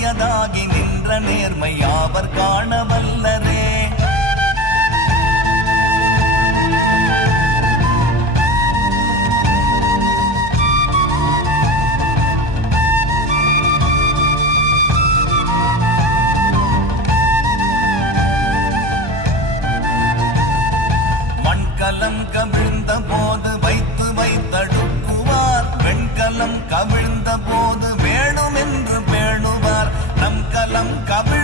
காட்டியதாகி நின்ற நேர்மை அவர் காண வல்லரே. மண்கலம் கவிழ்ந்த போது வைத்து வைத்தடுக்குவார், வெண்கலம் கவிழ்ந்த போது வேணுமென்று பேணுவார். நம் கலம் கவிழ்